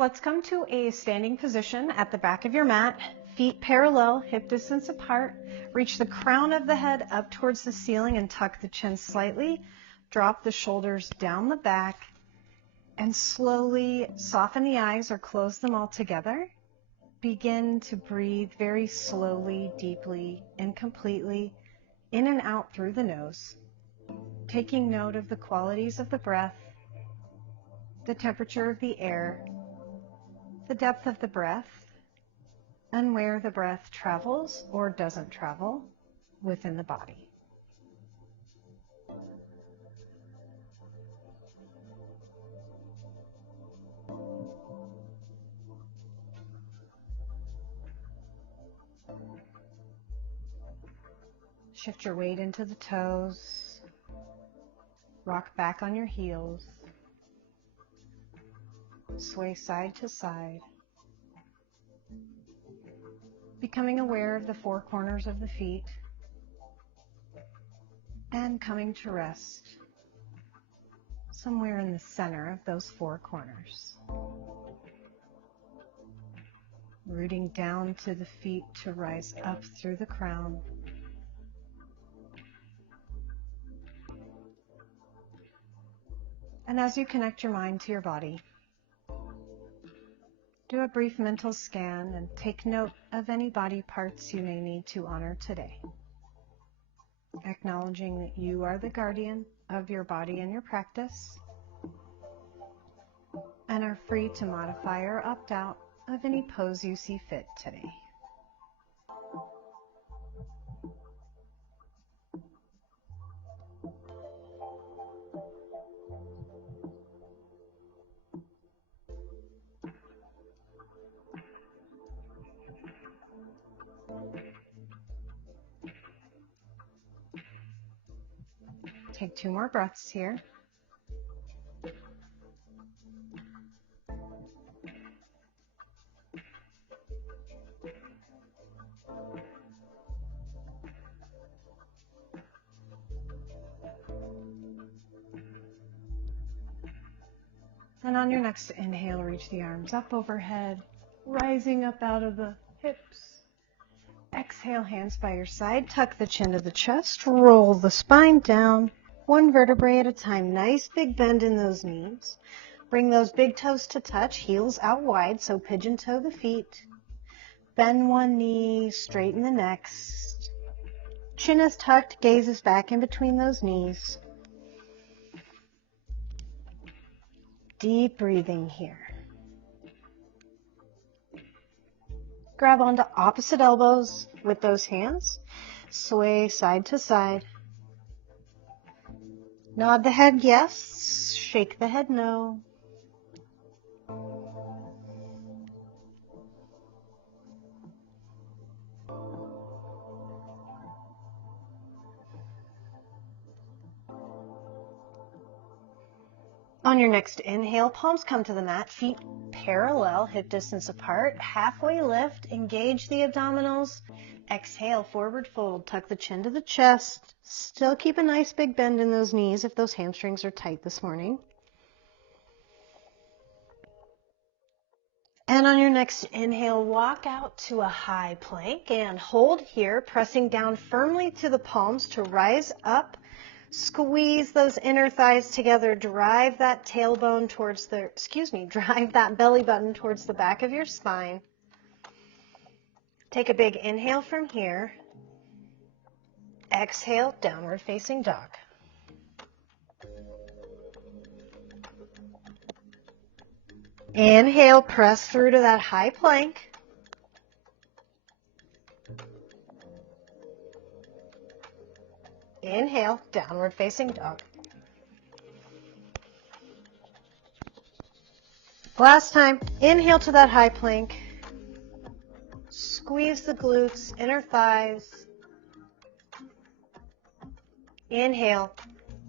Let's come to a standing position at the back of your mat, feet parallel, hip distance apart. Reach the crown of the head up towards the ceiling and tuck the chin slightly. Drop the shoulders down the back and slowly soften the eyes or close them all together. Begin to breathe very slowly, deeply, and completely in and out through the nose, taking note of the qualities of the breath, the temperature of the air, the depth of the breath, and where the breath travels or doesn't travel within the body. Shift your weight into the toes. Rock back on your heels. Sway side to side. Becoming aware of the four corners of the feet and coming to rest somewhere in the center of those four corners. Rooting down to the feet to rise up through the crown. And as you connect your mind to your body, do a brief mental scan and take note of any body parts you may need to honor today. Acknowledging that you are the guardian of your body and your practice, and are free to modify or opt out of any pose you see fit today. Take 2 more breaths here. And on your next inhale, reach the arms up overhead, rising up out of the hips. Exhale, hands by your side, tuck the chin to the chest, roll the spine down, 1 vertebrae at a time. Nice big bend in those knees. Bring those big toes to touch, heels out wide, so pigeon toe the feet. Bend one knee, straighten the next. Chin is tucked, gaze is back in between those knees. Deep breathing here. Grab onto opposite elbows with those hands. Sway side to side. Nod the head yes, shake the head no. On your next inhale, palms come to the mat, feet parallel, hip distance apart, halfway lift, engage the abdominals. Exhale, forward fold, tuck the chin to the chest. Still keep a nice big bend in those knees if those hamstrings are tight this morning. And on your next inhale, walk out to a high plank and hold here, pressing down firmly to the palms to rise up. Squeeze those inner thighs together, drive that tailbone towards drive that belly button towards the back of your spine. Take a big inhale from here. Exhale, downward facing dog. Inhale, press through to that high plank. Inhale, downward facing dog. Last time, inhale to that high plank. Squeeze the glutes, inner thighs. Inhale,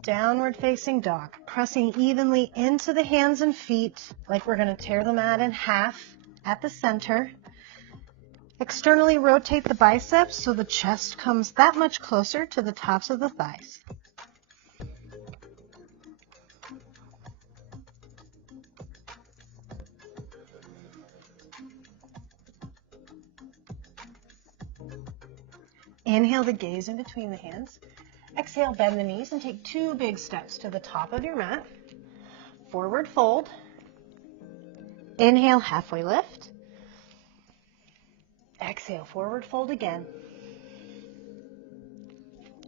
downward facing dog. Pressing evenly into the hands and feet like we're going to tear the mat in half at the center. Externally rotate the biceps so the chest comes that much closer to the tops of the thighs. Inhale to gaze in between the hands. Exhale, bend the knees and take 2 big steps to the top of your mat. Forward fold. Inhale, halfway lift. Exhale, forward fold again.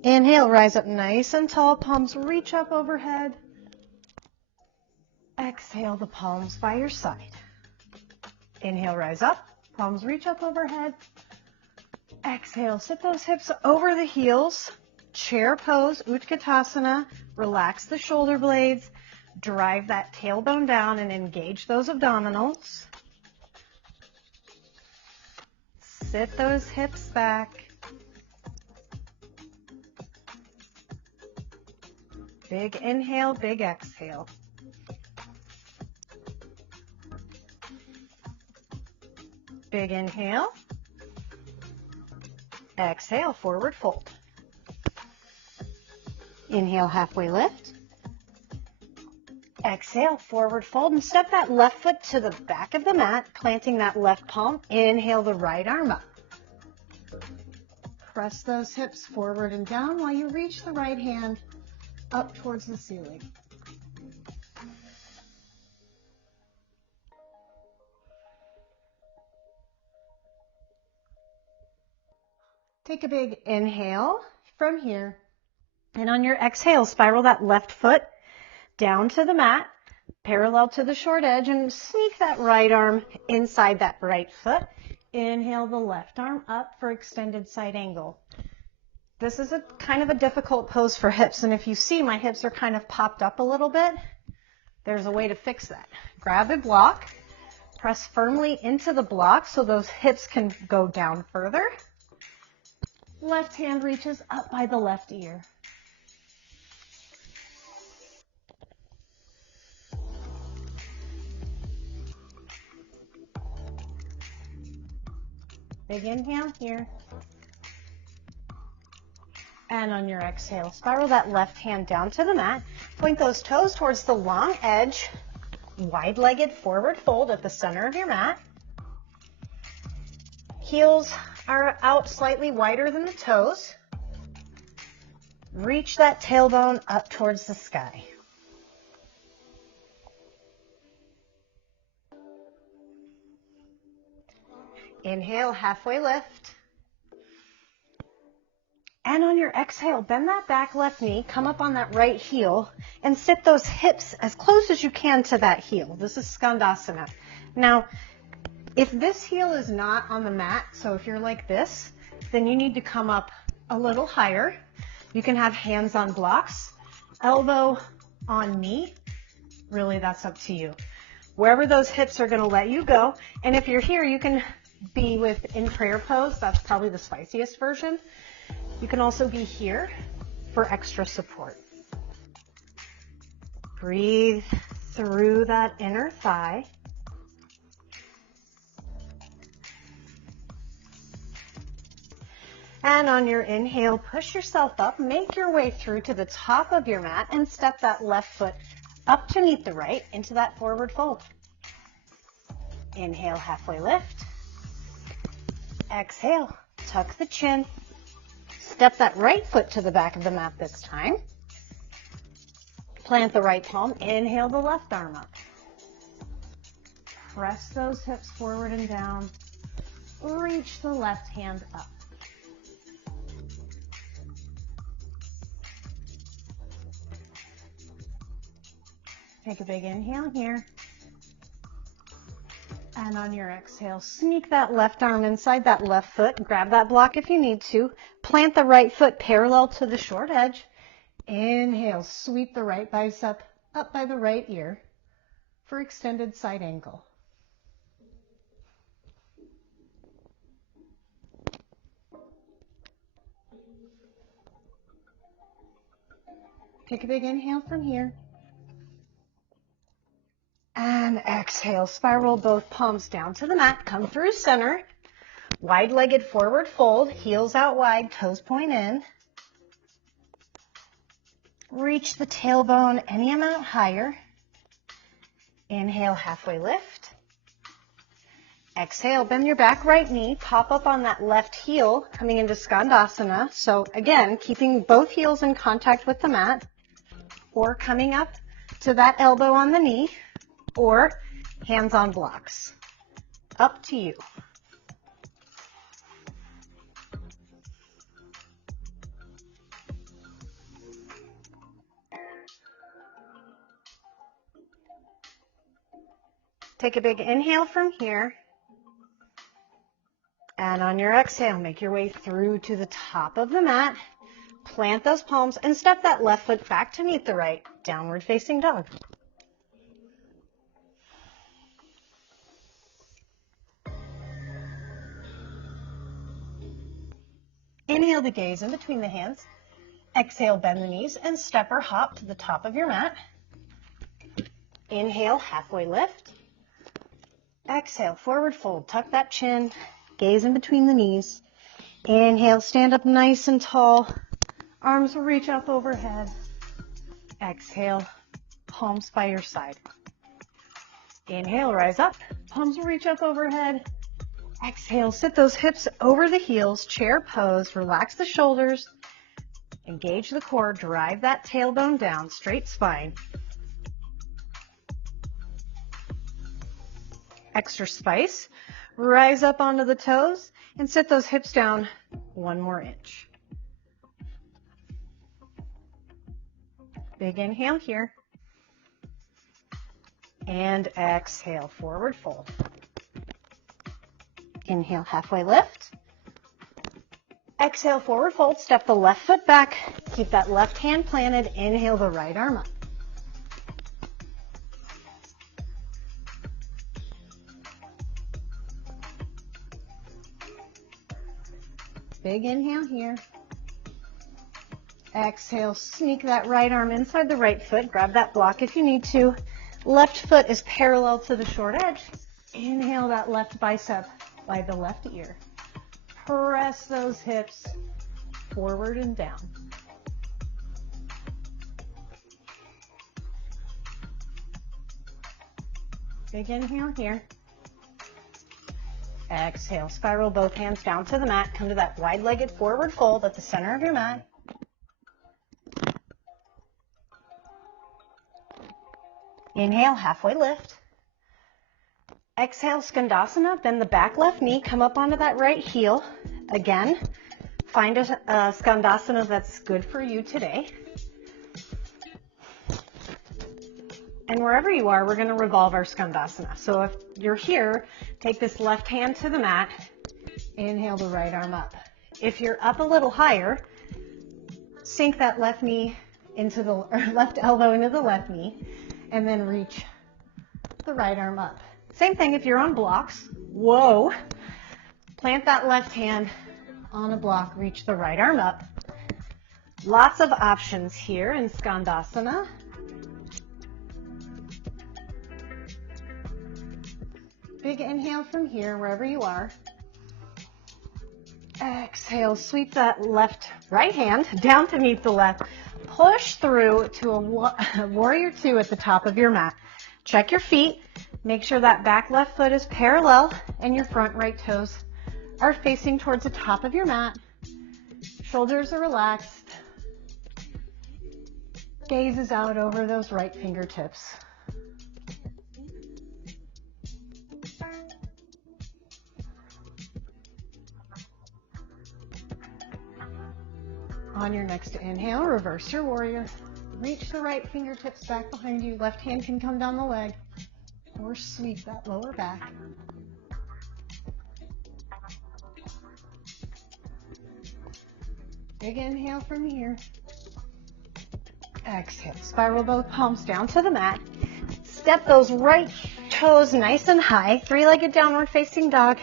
Inhale, rise up nice and tall, palms reach up overhead. Exhale, the palms by your side. Inhale, rise up, palms reach up overhead. Exhale, sit those hips over the heels. Chair pose, Utkatasana. Relax the shoulder blades. Drive that tailbone down and engage those abdominals. Sit those hips back. Big inhale, big exhale. Big inhale. Exhale, forward fold. Inhale, halfway lift. Exhale, forward fold, and step that left foot to the back of the mat, planting that left palm. Inhale, the right arm up. Press those hips forward and down while you reach the right hand up towards the ceiling. Take a big inhale from here, and on your exhale, spiral that left foot down to the mat, parallel to the short edge, and sneak that right arm inside that right foot. Inhale the left arm up for extended side angle. This is a kind of a difficult pose for hips, and if you see my hips are kind of popped up a little bit, there's a way to fix that. Grab a block, press firmly into the block so those hips can go down further. Left hand reaches up by the left ear. Big inhale here. And on your exhale, spiral that left hand down to the mat. Point those toes towards the long edge. Wide-legged forward fold at the center of your mat. Heels are out slightly wider than the toes. Reach that tailbone up towards the sky. Inhale, halfway lift. And on your exhale, bend that back left knee, come up on that right heel, and sit those hips as close as you can to that heel. This is Skandasana. Now, if this heel is not on the mat, so if you're like this, then you need to come up a little higher. You can have hands on blocks, elbow on knee. Really, that's up to you. Wherever those hips are going to let you go. And if you're here, you can be with in prayer pose. That's probably the spiciest version. You can also be here for extra support. Breathe through that inner thigh. And on your inhale, push yourself up, make your way through to the top of your mat and step that left foot up to meet the right into that forward fold. Inhale, halfway lift. Exhale, tuck the chin. Step that right foot to the back of the mat this time. Plant the right palm. Inhale the left arm up. Press those hips forward and down. Reach the left hand up. Take a big inhale here. And on your exhale, sneak that left arm inside that left foot. Grab that block if you need to. Plant the right foot parallel to the short edge. Inhale, sweep the right bicep up by the right ear for extended side angle. Take a big inhale from here. And exhale, spiral both palms down to the mat. Come through center. Wide-legged forward fold. Heels out wide, toes point in. Reach the tailbone any amount higher. Inhale, halfway lift. Exhale, bend your back right knee, pop up on that left heel, coming into Skandasana. So again, keeping both heels in contact with the mat, or coming up to that elbow on the knee, or hands on blocks. Up to you. Take a big inhale from here. And on your exhale, make your way through to the top of the mat. Plant those palms and step that left foot back to meet the right. Downward facing dog. Inhale to gaze in between the hands. Exhale, bend the knees and step or hop to the top of your mat. Inhale, halfway lift. Exhale, forward fold. Tuck that chin. Gaze in between the knees. Inhale, stand up nice and tall. Arms will reach up overhead. Exhale, palms by your side. Inhale, rise up. Palms will reach up overhead. Exhale, sit those hips over the heels, chair pose, relax the shoulders, engage the core, drive that tailbone down, straight spine. Extra spice, rise up onto the toes and sit those hips down 1 more inch. Big inhale here. And exhale, forward fold. Inhale, halfway lift. Exhale, forward fold. Step the left foot back. Keep that left hand planted. Inhale, the right arm up. Big inhale here. Exhale, sneak that right arm inside the right foot. Grab that block if you need to. Left foot is parallel to the short edge. Inhale that left bicep by the left ear. Press those hips forward and down. Big inhale here. Exhale, spiral both hands down to the mat. Come to that wide-legged forward fold at the center of your mat. Inhale, halfway lift. Exhale, Skandasana. Bend the back left knee. Come up onto that right heel. Again, find a Skandasana that's good for you today. And wherever you are, we're going to revolve our Skandasana. So if you're here, take this left hand to the mat. Inhale the right arm up. If you're up a little higher, sink that left knee into the left elbow into the left knee, and then reach the right arm up. Same thing if you're on blocks. Whoa. Plant that left hand on a block, reach the right arm up. Lots of options here in Skandasana. Big inhale from here, wherever you are. Exhale, sweep that right hand down to meet the left. Push through to a warrior 2 at the top of your mat. Check your feet. Make sure that back left foot is parallel and your front right toes are facing towards the top of your mat. Shoulders are relaxed. Gaze is out over those right fingertips. On your next inhale, reverse your warrior. Reach the right fingertips back behind you. Left hand can come down the leg or sweep that lower back. Big inhale from here. Exhale, spiral both palms down to the mat. Step those right toes nice and high. 3-legged downward facing dog.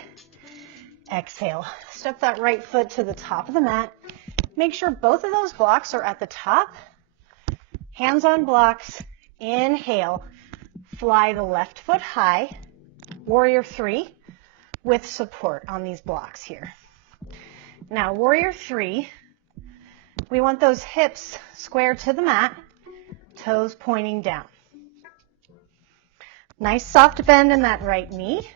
Exhale, step that right foot to the top of the mat. Make sure both of those blocks are at the top. Hands on blocks. Inhale. Fly the left foot high. Warrior 3 with support on these blocks here. Now, Warrior 3, we want those hips square to the mat, toes pointing down. Nice soft bend in that right knee.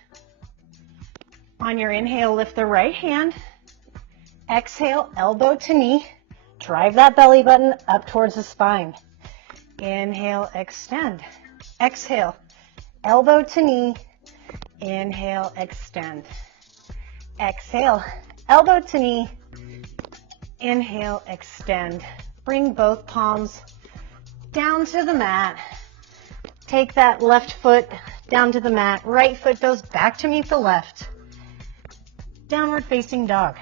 On your inhale, lift the right hand. Exhale, elbow to knee. Drive that belly button up towards the spine. Inhale, extend. Exhale, elbow to knee. Inhale, extend. Exhale, elbow to knee. Inhale, extend. Bring both palms down to the mat. Take that left foot down to the mat. Right foot goes back to meet the left. Downward facing dog.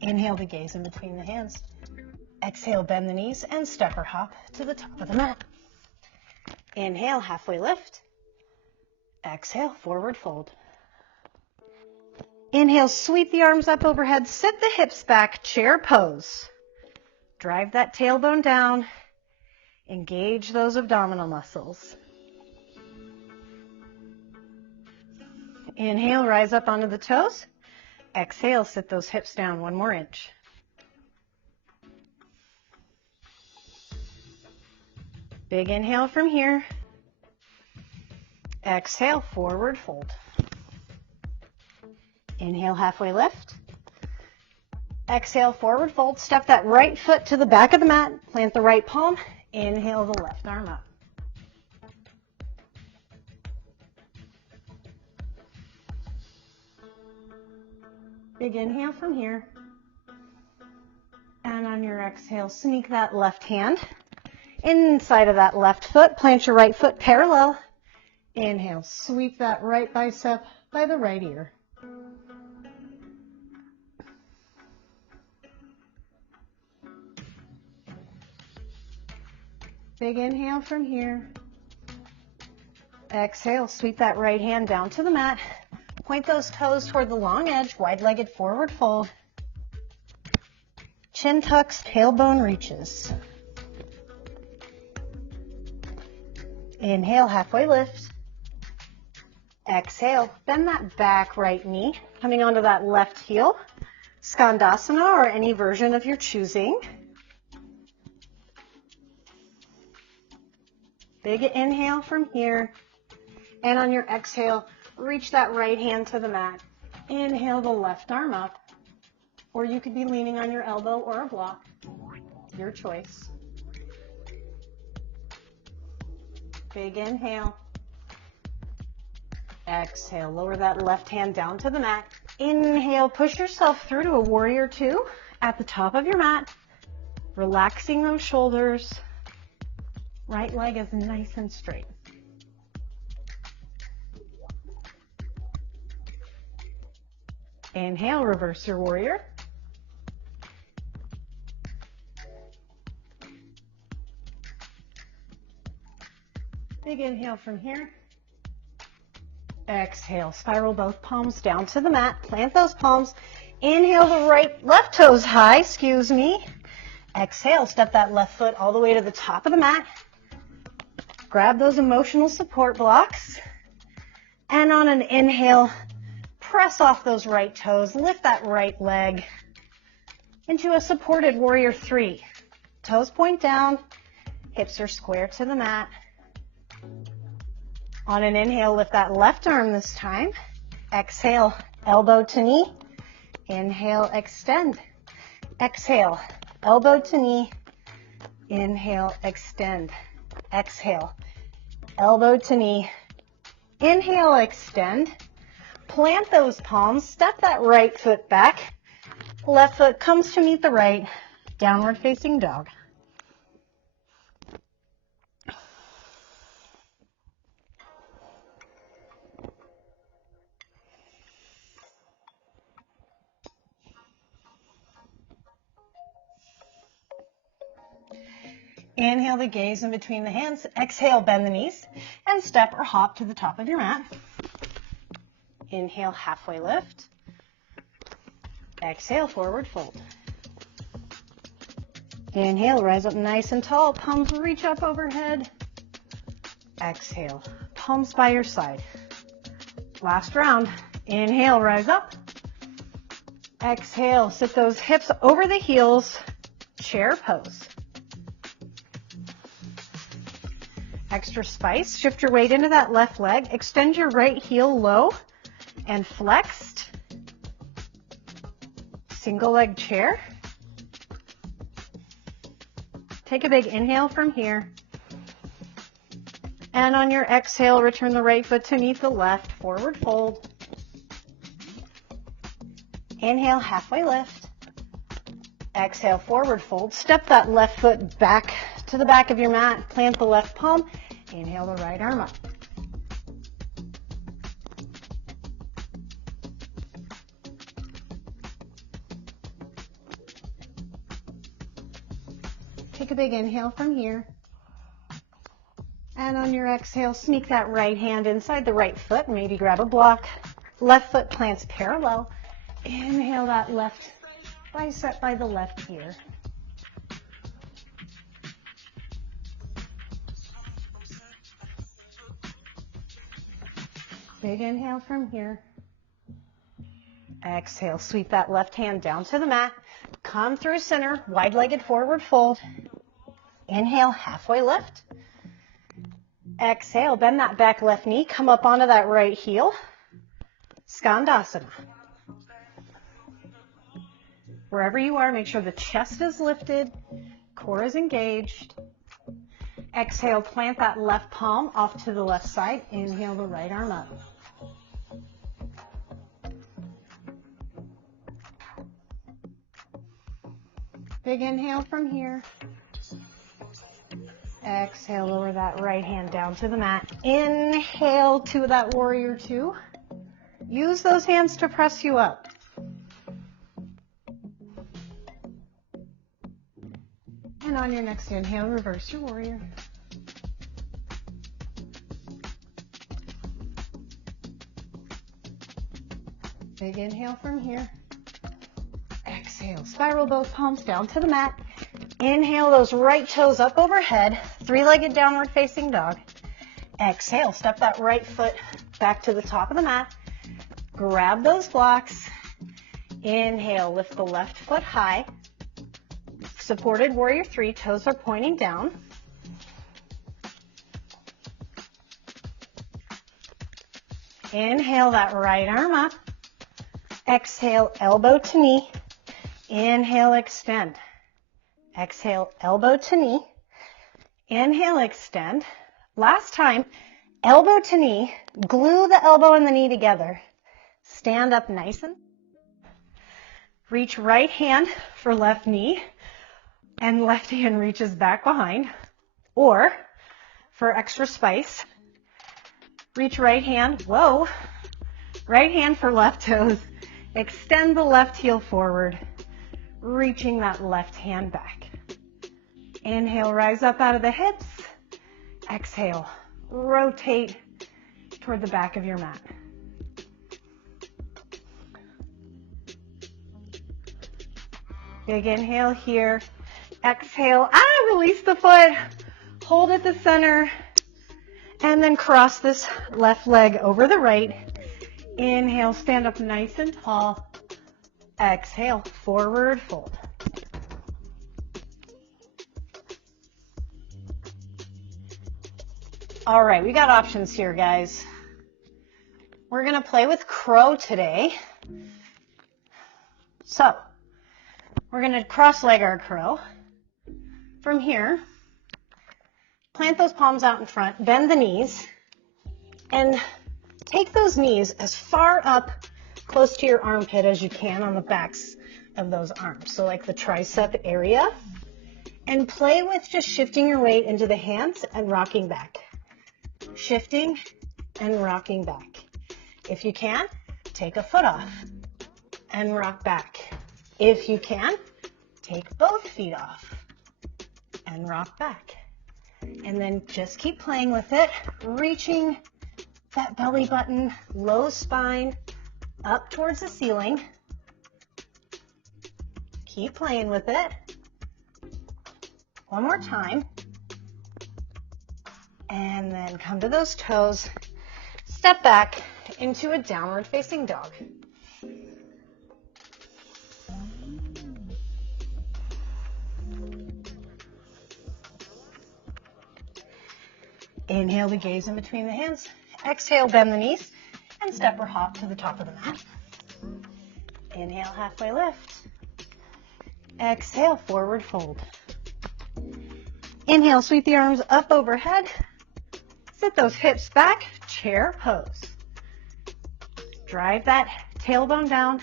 Inhale to gaze in between the hands. Exhale, bend the knees and step or hop to the top of the mat. Inhale, halfway lift. Exhale, forward fold. Inhale, sweep the arms up overhead, sit the hips back, chair pose. Drive that tailbone down. Engage those abdominal muscles. Inhale, rise up onto the toes. Exhale, sit those hips down 1 more inch. Big inhale from here. Exhale, forward fold. Inhale, halfway lift. Exhale, forward fold. Step that right foot to the back of the mat. Plant the right palm. Inhale, the left arm up. Big inhale from here. And on your exhale, sneak that left hand inside of that left foot. Plant your right foot parallel. Inhale, sweep that right bicep by the right ear. Big inhale from here. Exhale, sweep that right hand down to the mat. Point those toes toward the long edge, wide-legged forward fold. Chin tucks, tailbone reaches. Inhale, halfway lift. Exhale, bend that back right knee, coming onto that left heel. Skandasana or any version of your choosing. Big inhale from here. And on your exhale, reach that right hand to the mat. Inhale the left arm up. Or you could be leaning on your elbow or a block. Your choice. Big inhale. Exhale, lower that left hand down to the mat. Inhale, push yourself through to a warrior 2 at the top of your mat. Relaxing those shoulders. Right leg is nice and straight. Inhale, reverse your warrior. Big inhale from here. Exhale, spiral both palms down to the mat. Plant those palms. Inhale the left toes high, excuse me. Exhale, step that left foot all the way to the top of the mat. Grab those emotional support blocks. And on an inhale, press off those right toes. Lift that right leg into a supported warrior 3. Toes point down. Hips are square to the mat. On an inhale, lift that left arm this time. Exhale, elbow to knee. Inhale, extend. Exhale, elbow to knee. Inhale, extend. Exhale, elbow to knee. Inhale, extend. Plant those palms. Step that right foot back. Left foot comes to meet the right. Downward facing dog. Inhale the gaze in between the hands. Exhale, bend the knees and step or hop to the top of your mat. Inhale, halfway lift. Exhale, forward fold. Inhale, rise up nice and tall. Palms reach up overhead. Exhale, palms by your side. Last round. Inhale, rise up. Exhale, sit those hips over the heels, chair pose. Extra spice, shift your weight into that left leg, extend your right heel low and flexed. Single leg chair. Take a big inhale from here. And on your exhale, return the right foot to meet the left, forward fold. Inhale, halfway lift. Exhale, forward fold. Step that left foot back to the back of your mat. Plant the left palm. Inhale the right arm up. Take a big inhale from here. And on your exhale, sneak that right hand inside the right foot. Maybe grab a block. Left foot plants parallel. Inhale that left bicep by the left ear. Big inhale from here. Exhale, sweep that left hand down to the mat. Come through center, wide-legged forward fold. Inhale, halfway lift. Exhale, bend that back left knee. Come up onto that right heel. Skandasana. Wherever you are, make sure the chest is lifted, core is engaged. Exhale, plant that left palm off to the left side. Inhale the right arm up. Big inhale from here. Exhale, lower that right hand down to the mat. Inhale to that warrior two. Use those hands to press you up. And on your next inhale, reverse your warrior. Big inhale from here. Exhale, spiral both palms down to the mat. Inhale those right toes up overhead, three-legged downward facing dog. Exhale, step that right foot back to the top of the mat. Grab those blocks. Inhale, lift the left foot high. Supported warrior three, toes are pointing down. Inhale that right arm up. Exhale, elbow to knee. Inhale, extend. Exhale, elbow to knee. Inhale, extend. Last time, elbow to knee. Glue the elbow and the knee together. Stand up nice and reach right hand for left knee. And left hand reaches back behind. Or, for extra spice, reach right hand, whoa, right hand for left toes. Extend the left heel forward, reaching that left hand back. Inhale, rise up out of the hips. Exhale, rotate toward the back of your mat. Big inhale here. Exhale, release the foot, hold at the center, and then cross this left leg over the right. Inhale, stand up nice and tall. Exhale, forward fold. All right, we got options here, guys. We're going to play with crow today. So, we're going to cross-leg our crow. From here, plant those palms out in front, bend the knees, and take those knees as far up close to your armpit as you can on the backs of those arms. So like the tricep area. And play with just shifting your weight into the hands and rocking back. Shifting and rocking back. If you can, take a foot off and rock back. If you can, take both feet off and rock back. And then just keep playing with it, reaching that belly button, low spine, up towards the ceiling. Keep playing with it. One more time. And then come to those toes. Step back into a downward facing dog. Inhale to gaze in between the hands. Exhale, bend the knees, and step or hop to the top of the mat. Inhale, halfway lift. Exhale, forward fold. Inhale, sweep the arms up overhead. Sit those hips back, chair pose. Drive that tailbone down.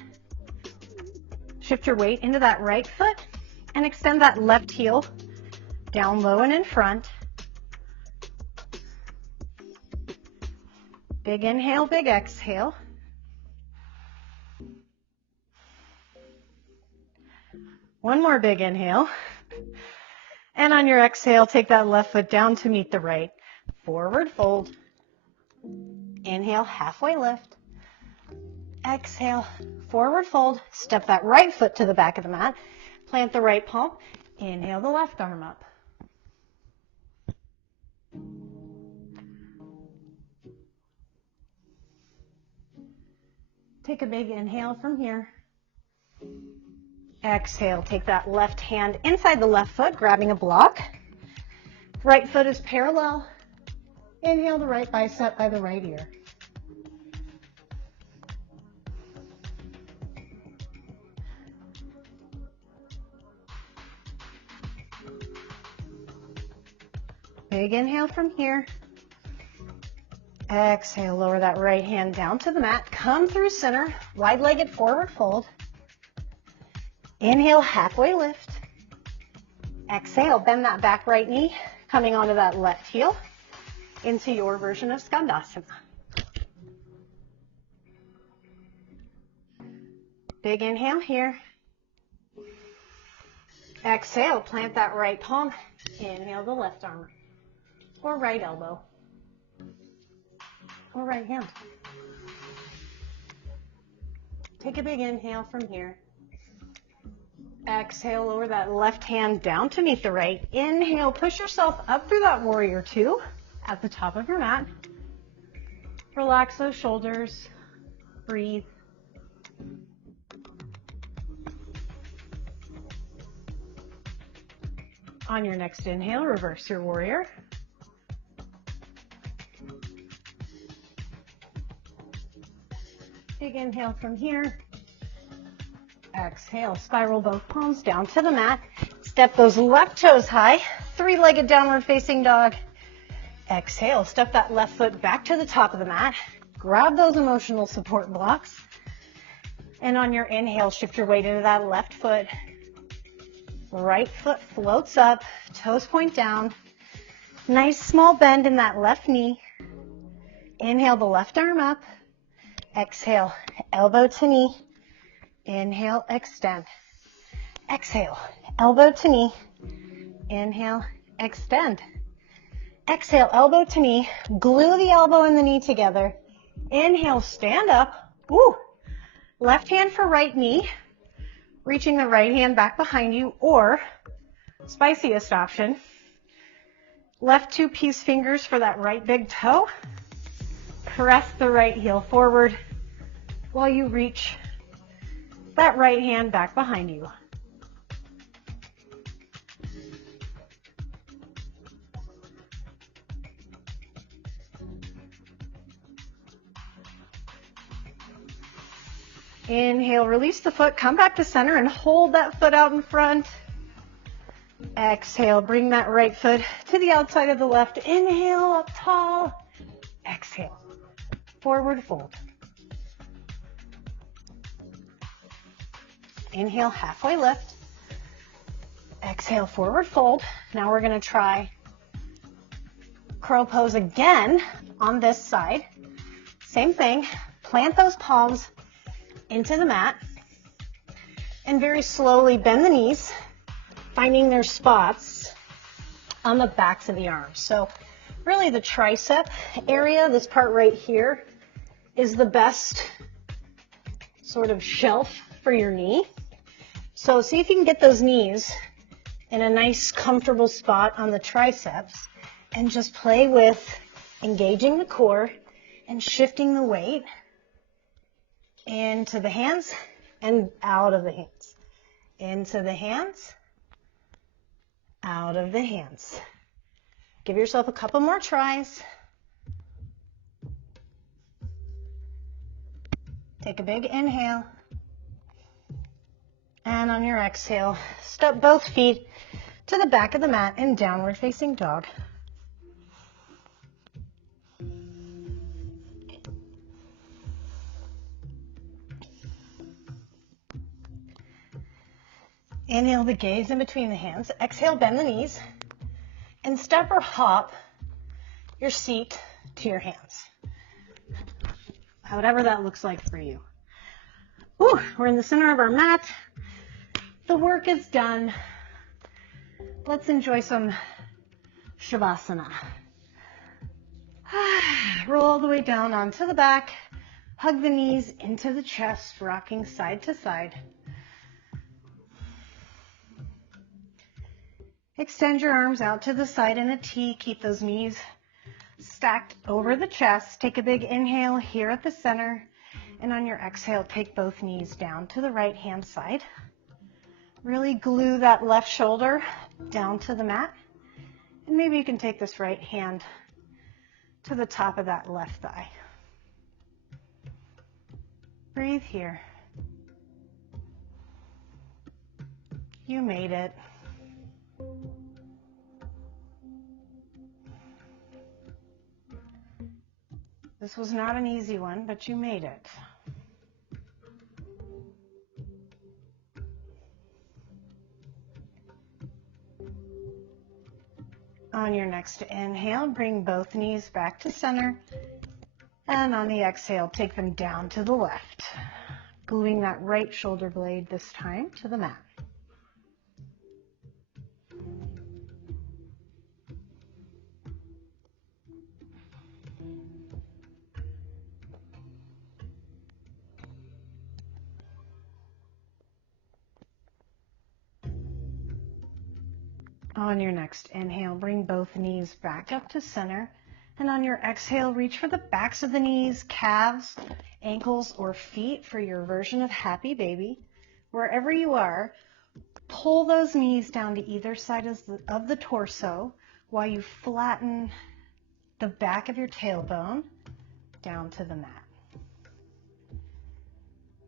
Shift your weight into that right foot and extend that left heel down low and in front. Big inhale, big exhale. One more big inhale. And on your exhale, take that left foot down to meet the right. Forward fold. Inhale, halfway lift. Exhale, forward fold. Step that right foot to the back of the mat. Plant the right palm. Inhale the left arm up. Take a big inhale from here. Exhale, take that left hand inside the left foot, grabbing a block. Right foot is parallel. Inhale the right bicep by the right ear. Big inhale from here. Exhale, lower that right hand down to the mat. Come through center, wide-legged forward fold. Inhale, halfway lift. Exhale, bend that back right knee, coming onto that left heel into your version of Skandasana. Big inhale here. Exhale, plant that right palm. Inhale the left arm or right elbow or right hand. Take a big inhale from here. Exhale, lower that left hand down to meet the right. Inhale, push yourself up through that warrior two at the top of your mat. Relax those shoulders. Breathe. On your next inhale, reverse your warrior. Big inhale from here. Exhale, spiral both palms down to the mat. Step those left toes high, three-legged downward facing dog. Exhale, step that left foot back to the top of the mat. Grab those emotional support blocks. And on your inhale, shift your weight into that left foot. Right foot floats up, toes point down. Nice small bend in that left knee. Inhale the left arm up. Exhale, elbow to knee. Inhale, extend. Exhale, elbow to knee. Inhale, extend. Exhale, elbow to knee. Glue the elbow and the knee together. Inhale, stand up. Woo. Left hand for right knee. Reaching the right hand back behind you, or spiciest option, left two peace fingers for that right big toe. Press the right heel forward while you reach that right hand back behind you. Inhale, release the foot, come back to center and hold that foot out in front. Exhale, bring that right foot to the outside of the left. Inhale, up tall. Exhale, forward fold. Inhale, halfway lift. Exhale, forward fold. Now we're going to try crow pose again on this side. Same thing, plant those palms into the mat and very slowly bend the knees, finding their spots on the backs of the arms. So really the tricep area, this part right here, is the best sort of shelf for your knee. So see if you can get those knees in a nice comfortable spot on the triceps and just play with engaging the core and shifting the weight into the hands and out of the hands. Into the hands, out of the hands. Give yourself a couple more tries. Take a big inhale. And on your exhale, step both feet to the back of the mat in downward facing dog. Inhale the gaze in between the hands. Exhale, bend the knees. And step or hop your seat to your hands. Whatever that looks like for you. Whew, we're in the center of our mat. The work is done. Let's enjoy some Shavasana. Roll all the way down onto the back. Hug the knees into the chest, rocking side to side. Extend your arms out to the side in a T. Keep those knees stacked over the chest. Take a big inhale here at the center. And on your exhale, take both knees down to the right hand side. Really glue that left shoulder down to the mat. And maybe you can take this right hand to the top of that left thigh. Breathe here. You made it. This was not an easy one, but you made it. On your next inhale, bring both knees back to center. And on the exhale, take them down to the left, gluing that right shoulder blade this time to the mat. On your next inhale, bring both knees back up to center. And on your exhale, reach for the backs of the knees, calves, ankles, or feet for your version of happy baby. Wherever you are, pull those knees down to either side of the torso while you flatten the back of your tailbone down to the mat.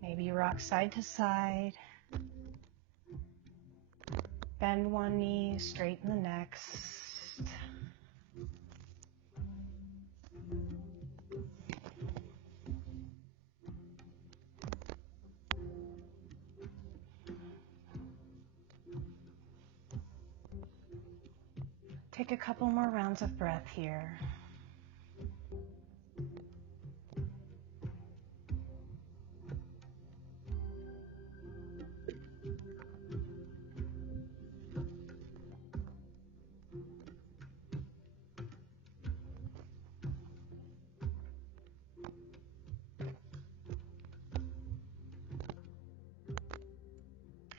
Maybe you rock side to side. Bend one knee, straighten the next. Take a couple more rounds of breath here.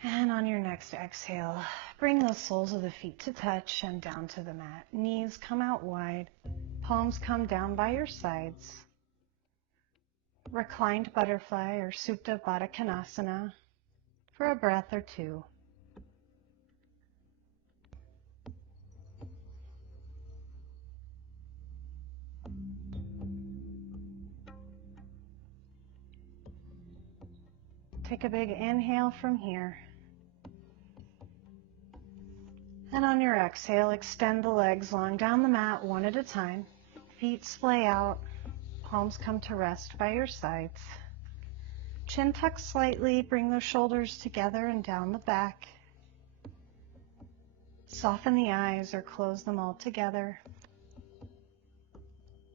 And on your next exhale, bring the soles of the feet to touch and down to the mat. Knees come out wide, palms come down by your sides. Reclined butterfly or Supta Baddha Konasana for a breath or two. Take a big inhale from here. And on your exhale, extend the legs long down the mat one at a time. Feet splay out, palms come to rest by your sides. Chin tuck slightly, bring those shoulders together and down the back. Soften the eyes or close them all together.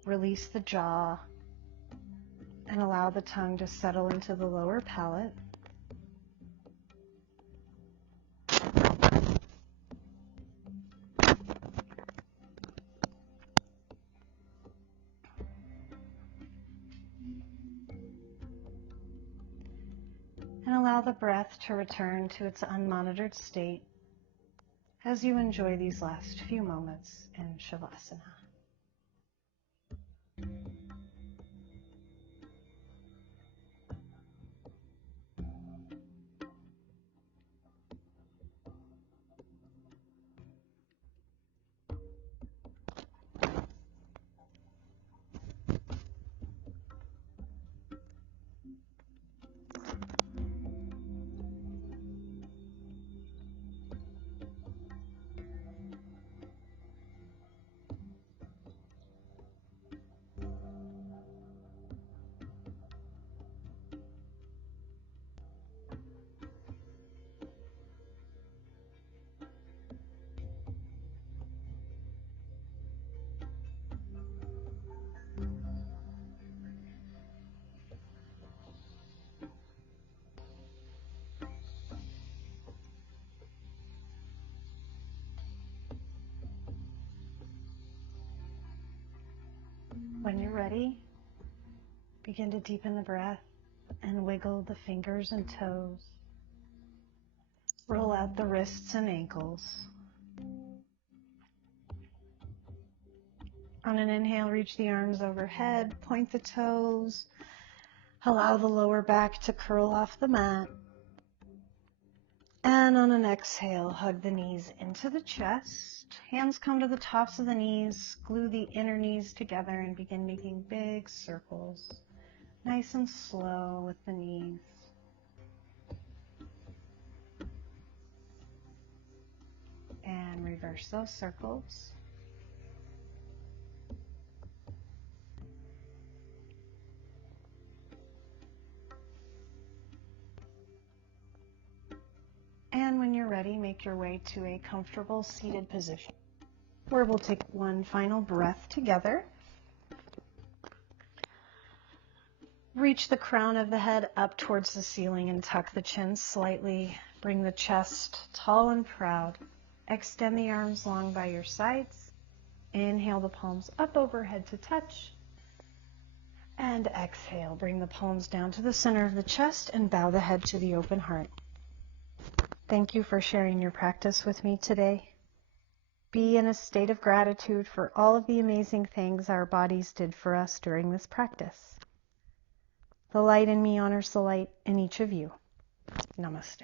Release the jaw and allow the tongue to settle into the lower palate. And allow the breath to return to its unmonitored state as you enjoy these last few moments in Shavasana. When you're ready, begin to deepen the breath and wiggle the fingers and toes. Roll out the wrists and ankles. On an inhale, reach the arms overhead, point the toes. Allow the lower back to curl off the mat. And on an exhale, hug the knees into the chest. Hands come to the tops of the knees. Glue the inner knees together and begin making big circles. Nice and slow with the knees. And reverse those circles. And when you're ready, make your way to a comfortable seated position, where we'll take one final breath together. Reach the crown of the head up towards the ceiling and tuck the chin slightly. Bring the chest tall and proud. Extend the arms long by your sides. Inhale the palms up overhead to touch. And exhale, bring the palms down to the center of the chest and bow the head to the open heart. Thank you for sharing your practice with me today. Be in a state of gratitude for all of the amazing things our bodies did for us during this practice. The light in me honors the light in each of you. Namaste.